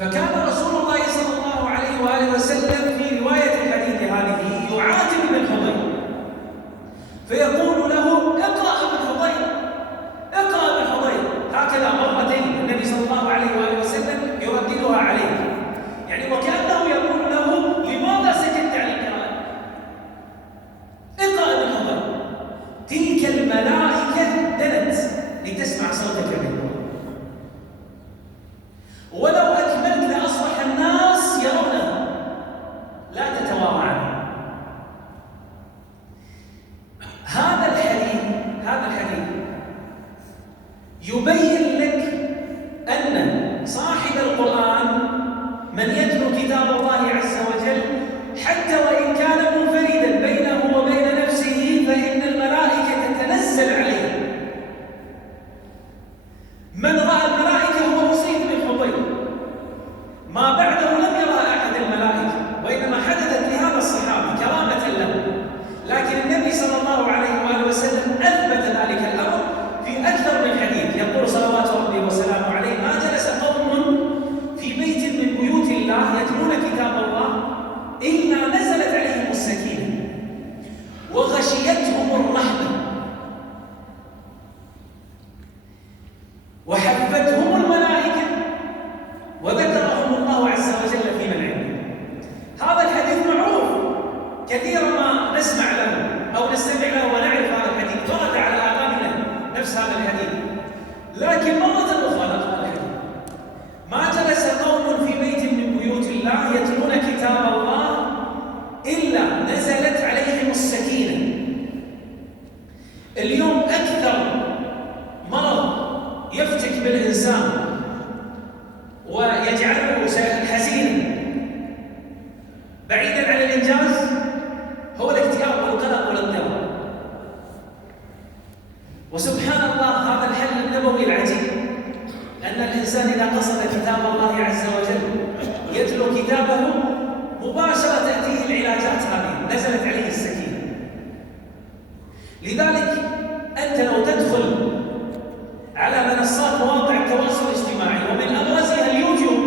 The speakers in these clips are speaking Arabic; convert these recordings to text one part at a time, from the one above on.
فكان رسول الله صلى الله عليه وآله وسلم في رواية الحديث هذه يعاتب ابن حضير فيقول له: اقرأ ابن حضير، اقرأ ابن حضير، هكذا مرتين النبي صلى الله عليه وآله وسلم يرددها عليه، يعني وكأنه يقول له: لماذا سكت عن القراءة؟ اقرأ ابن حضير، تلك الملائكة دنت لتسمع صوتك منه، ولو أكملت لأصبح الناس يرونه، لا تتوارى عنه. هذا الحديث يبين لك أن صاحب القرآن من يتلو كتاب الله عز وجل حتى وإن كان منفردا بينه وبين نفسه فإن الملائكة تتنزل عليه. من رأى الملائكة هو أسيد بن حضير، ما بعده لم يرى أحد الملائكة، وإنما حدثت لهذا الصحابي كرامة له، لكن النبي صلى الله عليه وآله وسلم أثبت ذلك الأمر في أكثر من حديث، يقول صلوات ربي وسلامه عليه: ما جلس قوم في بيت من بيوت الله يتلون كتاب الله إلا نزلت عليهم السكينة وغشيتهم الرحمة وحفتهم الملائكة وذكرهم الله عز وجل في من عنده. هذا الحديث معروف، كثيرا ما نسمع له أو نستمع له ونعرف هذا الحديث، ورد على آذاننا نفس هذا الحديث، لكن مرة أخرى نقرأ الحديث: ما جلس قوم في بيت من بيوت الله يتلون كتاب الله إلا نزلت عليهم السكينة. اليوم أكثر مرض يفتك بالإنسان ويجعله حزينا بعيدا عن الإنجاز هو الاكتئاب والقلق والاضطراب. وسبحان الله هذا الحل النبوي العجيب، أن الإنسان إذا قصد كتاب الله عز وجل يتلو كتابه مباشرة تأتيه العلاجات هذه، نزلت عليه السكينة. لذلك أنت لو تدخل على منصات مواقع التواصل الاجتماعي ومن أبرزها اليوتيوب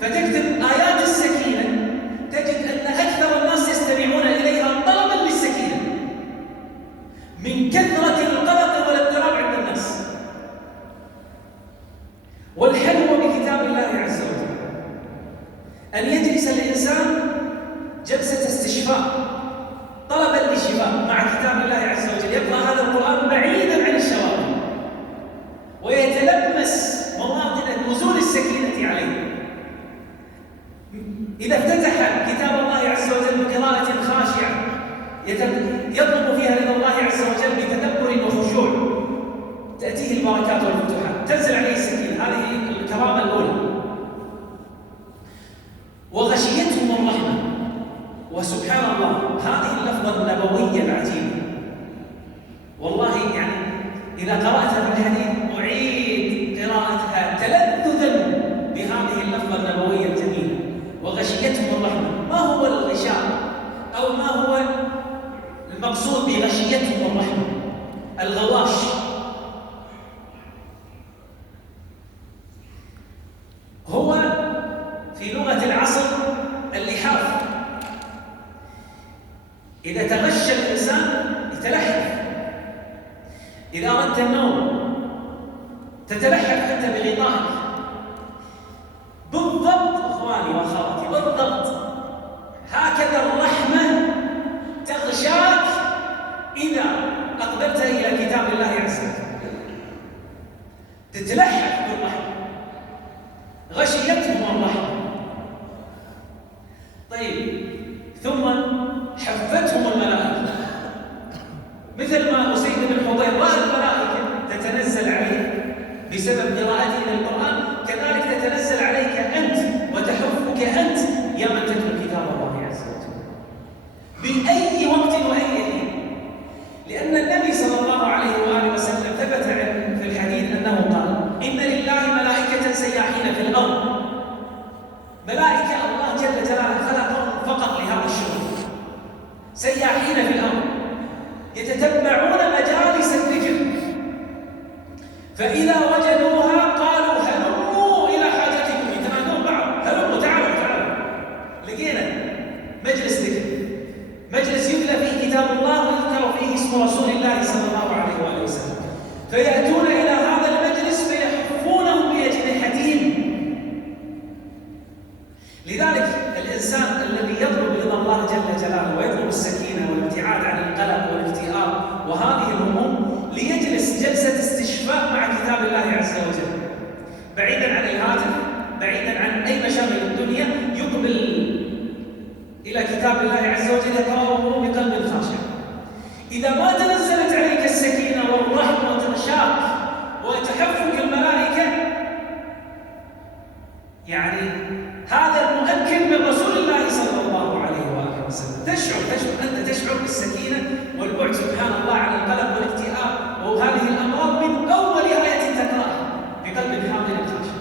فتكتب آيات السكينة، تجد أن أكثر الناس يستمعون إليها طلبا للسكينة من كثرة القلق والاضطراب عند الناس. والحل هو بكتاب الله عز وجل، أن يجلس الإنسان جلسة استشفاء طلبا للشفاء مع كتاب الله عز وجل، يقرأ هذا القرآن بعيدا عن الشواغل ويتلمس مواطن نزول السكينة عليه. إذا افتتح كتاب الله عز وجل بقراءة خاشعة يطلب فيها رضا الله عز وجل بتدبر وخشوع، تأتيه البركات والفتوحات، تنزل عليه السكينة. هذه الكرامة الأولى. وغشيتهم الرحمة. وسبحان الله هذه اللفظة النبوية العجيبة، والله يعني إذا قرأتها في الحديث أعيد قراءتها تلذذا بهذه اللفظة النبوية الجميلة. وغشيتهم الرحمة، ما هو الغشاء أو ما هو المقصود بغشيتهم الرحمة؟ الغواش. هو في لغة العصر اللحاف، إذا تغشى الإنسان يتلحف. إذا أردت النوم تتلحف أنت بغطائك. بالضبط إخواني وأخواتي، بالضبط هكذا الرحمة تغشاك إذا أقبلت إلى كتاب الله عز وجل، تتلحف بالرحمة. غشيتهم الرحمة. طيب، ثم حفتهم الملائكة، مثل ما أسيد بن حضير رأى الملائكة تتنزل عليه بسبب قراءته للقرآن، كذلك تتنزل عليك أنت وتحفك أنت يا من تتلو كتاب الله عز وجل بأي وقت وأي حين. لأن النبي صلى الله عليه وآله وسلم ثبت في الحديث أنه قال: إن لله ملائكة سياحين في الأرض. ملائكة الله جل جلاله خلقهم فقط لهذا الشغل، سياحين في الأرض يتتبعون مجالس الذكر، فإذا وجدوها قالوا هلموا إلى حاجتكم، يتنادون بعض حضور السكينة والابتعاد عن القلق والاكتئاب وهذه الهموم ليجلس جلسة استشفاء مع كتاب الله عز وجل، بعيدا عن الهاتف، بعيدا عن أي مشاغل الدنيا، يقبل إلى كتاب الله عز وجل يقرأه بقلب خاشع. إذا ما تنزلت عليك السكينة والرحمة وتغشاك وتحفك الملائكة، يعني هذا مؤكد من رسول الله صلى الله عليه وآله وسلم. أنت تشعر بالسكينة والبعد سبحان الله عن القلق والاكتئاب وهذه الأمراض من أول آية تقرأها بقلب حاضر خاشع.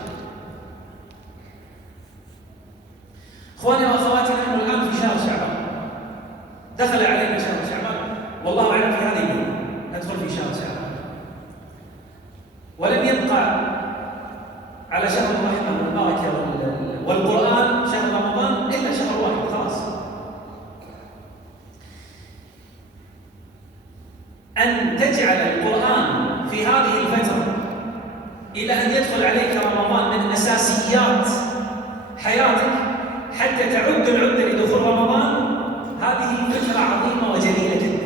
إخواني وأخواتي، نحن الآن في شهر شعبان، دخل علينا شهر شعبان، والله أعلم في هذه اليوم ندخل في شهر شعبان، ولم يبقى على شهر الرحمة والبركة والقرآن شهر رمضان إلا شهر واحد خلاص. أن تجعل القرآن في هذه الفترة إلى أن يدخل عليك رمضان من أساسيات حياتك حتى تعد العدة لدخول رمضان، هذه فكرة عظيمة وجليلة جدا.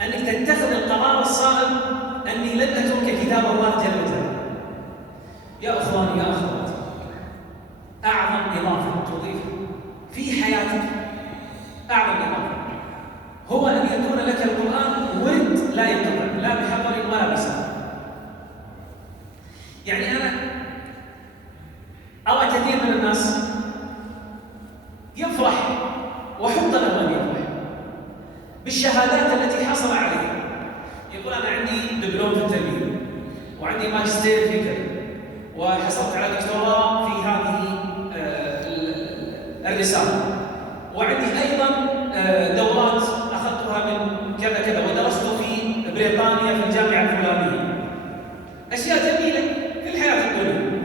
أنك تتخذ القرار الصائب أني لن أترك كتاب الله جل وعلا. يا أخواني يا أخواتي، أعظم إضافة تضيفها في حياتك، أعظم إضافة هو أن يكون لك القرآن ورد لا ينقطع، لا بحضر ولا بسبب. يعني أنا أرى كثير من الناس يفرح وحط له أن يفرح بالشهادات التي حصل عليها. يقول أنا عندي دبلوم في التربية، وعندي ماجستير في كذا، وحصلت على دكتوراه في هذه الرسالة، وعندي أيضا دورات أخذتها من كذا كذا، ودرست في بريطانيا في الجامعة الفلانية. أشياء جميلة في الحياة الدنيا،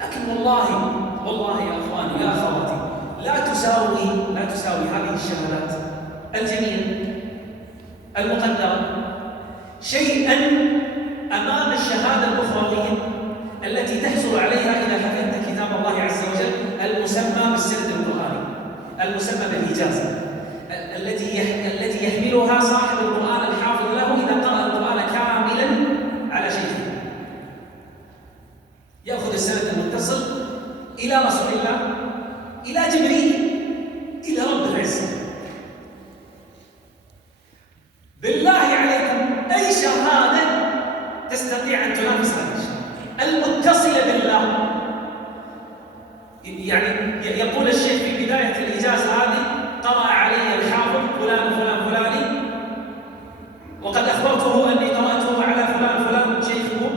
لكن والله يا أخواني يا أخواتي لا تساوي هذه الشهادات الجميلة المقدرة شيئا أمام الشهادة الأخروية التي تحصل عليها إذا حفظت كتاب الله عز وجل المسمى بالسند القرآني، المسمى بالإجازة، التي يحملها صاحب القرآن الحافظ له إذا قرأ القرآن كاملا على شيخه. يأخذ السند المتصل إلى رسول الله، إلى جبريل، إلى رب العزة. بالله عليكم أي شهادة تستطيع أن تنافس هذا الشيء المتصلة بالله؟ يعني يقول الشيخ في بداية الإجازة هذه: قرأ علي الحافظ فلان فلان فلاني، وقد أخبرته أني قرأته على فلان فلان شيخه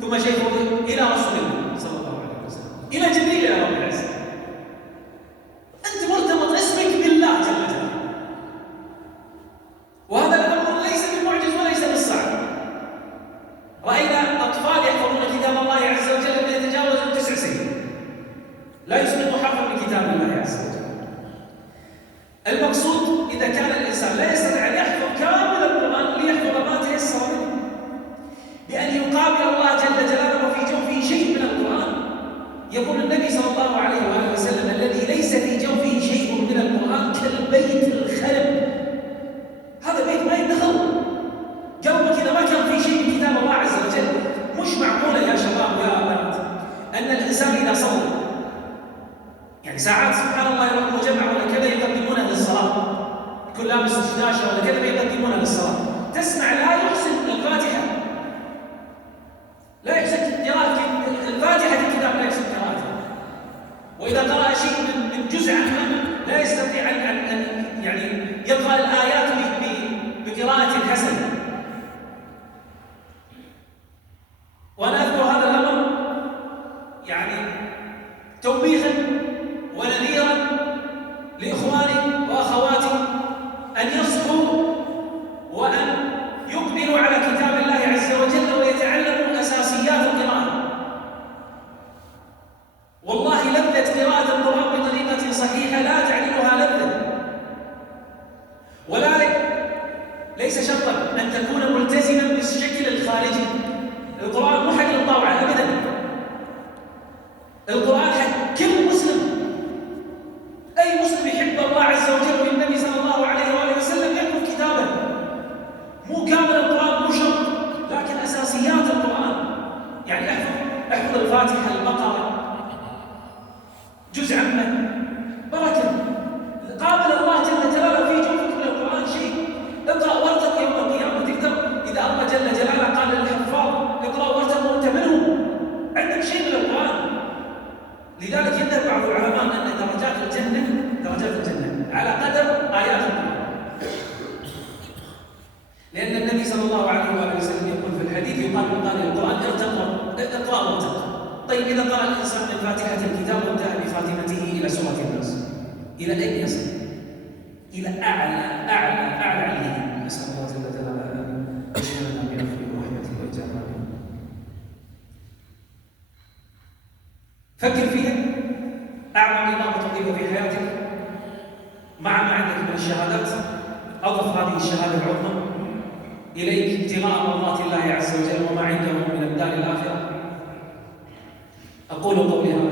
ثم شيخه إلى رسول الله صلى الله عليه وسلم، إلى جبريل، إلى رب العزة. أنت مرتبط اسمك بالله جل جلاله، وهذا الأمر ليس بالمعجز وليس بالصعب. رأينا أطفال يحفظون كتاب الله عز وجل من يتجاوزون 9 سنين لا يسبق حفظ لكتاب الله عز وجل. المقصود إذا كان الإنسان لا يستطيع أن يحفظ كامل القرآن ليحفظ ما تيسر منه، بأن يقابل الله جل جلاله في جوفه شيء من القرآن. يقول النبي صلى الله عليه وآله وسلم: الذي ليس في جوفه شيء من القرآن كالبيت الخرب. هذا بيت ما يدخل قلبك إذا ما كان في شيء من كتاب الله عز وجل. مش معقولة يا شباب ويا بنات أن الإنسان إذا صلى يعني ساعات سبحان الله يروحوا جمع ولا كذا يقدمونها للصلاة، يكون لابس دشداشة ولا كذا يقدمونها للصلاة، تسمع لا يحسن الفاتحة، لا يحسن قراءة الفاتحة الكتاب، لا يحسن قراءتها، وإذا قرأ شيء من جزء عنها لا يستطيع أن يعني يقرأ الآيات بقراءة حسنة. وأنا أذكر هذا الأمر يعني توبيخا ونذيرا لإخواني وأخواتي أن يصحوا وأن يقبلوا على كتاب الله عز وجل ويتعلموا أساسيات القراءة. والله لذة قراءة القرآن بطريقة صحيحة لا تعلمها لذة، ولا ليس شرطا أن تكون ملتزما بالشكل الخارجي. القرآن مو حق الطاوعة أبدا، القرآن حق كل مسلم الفاتحة، البقرة، جزء عامة، بركة. قابل الله جل جلاله في جوفك من القرآن شيء. اقرأ وارتق يوم القيامة، تقدر إذا الله جل جلاله قال للحفاظ اقرأ وارتق وأنت منهم، عندك شيء من القرآن. لذلك يذهب بعض العلماء أن درجات الجنة على قدر آيات القرآن، لأن النبي صلى الله عليه وآله وسلم يقول في الحديث يقال لقارئ القرآن اقرأ وارتق. طيب إذا قرأ الإنسان من فاتحة الكتاب وانتهى بخاتمته إلى سورة الناس، إلى أين يصل؟ إلى أعلى عليه. نسأل الله جل جلاله أن يشملنا بعفوه ورحمته وإجابته. فكر فيها، أعظم إضافة تضيفها في حياتك مع ما عندك من الشهادات. أضف هذه الشهادة العظمى إليك ابتغاء مرضات الله عز وجل وما عنده من الدار الآخرة. أقول قولي هذا